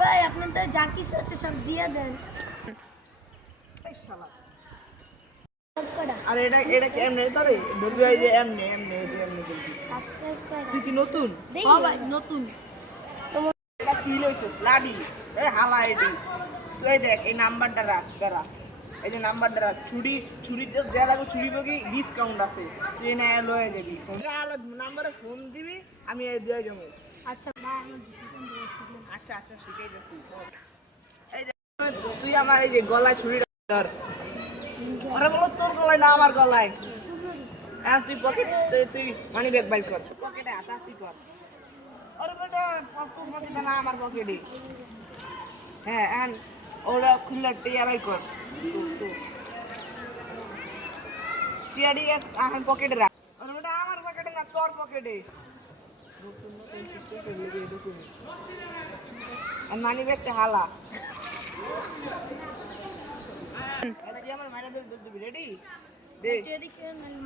ভাই আপনি তো যা কিছু আছে সব দিয়ে দেন। আর এটা এটা কি এমনি ধরে ধরবি এই যে এমনি এমনি এই যে এমনি ধরবি। সাবস্ক্রাইব করে তুই কি নতুন? হ্যাঁ ভাই নতুন। এটা কি লইছিস লাডি এই হালা এডি তুই এই দেখ এই নাম্বারটা রাখ দাঁড়া এই যে নাম্বারটা রাখ ছুরি ছুরি যা লাগবে ছুরি বগি ডিসকাউন্ট আছে তুই না লয়ে যাবি আলো নাম্বারে ফোন দিবি আমি এই দিয়ে যাবো। আচ্ছা ভাই আমার ডিসিশন দিয়েছি। আচ্ছা আচ্ছা শিখাই যাচ্ছি এই যে তুই আমার এই যে গলায় ছুরিটা ধর আরে বলো তোর গলায় না আমার গলায় হ্যাঁ তুই পকেট তুই মানি ব্যাগ বাইর কর পকেটে হাতাহাতি কর আরে বেটা তোর পকেটে না আমার পকেটে হ্যাঁ হ্যাঁ ওরা খুললে টিয়া বাইর কর টিয়াডি এখন পকেটে রাখ আরে বেটা আমার পকেটে না তোর পকেটে নতুন নতুন শিখতেছে লেগে এরকম আর মানি ব্যাগটা হালা তুই আমার মাইনা ধরে দিবি রেডি দে তুই এদিকে মানে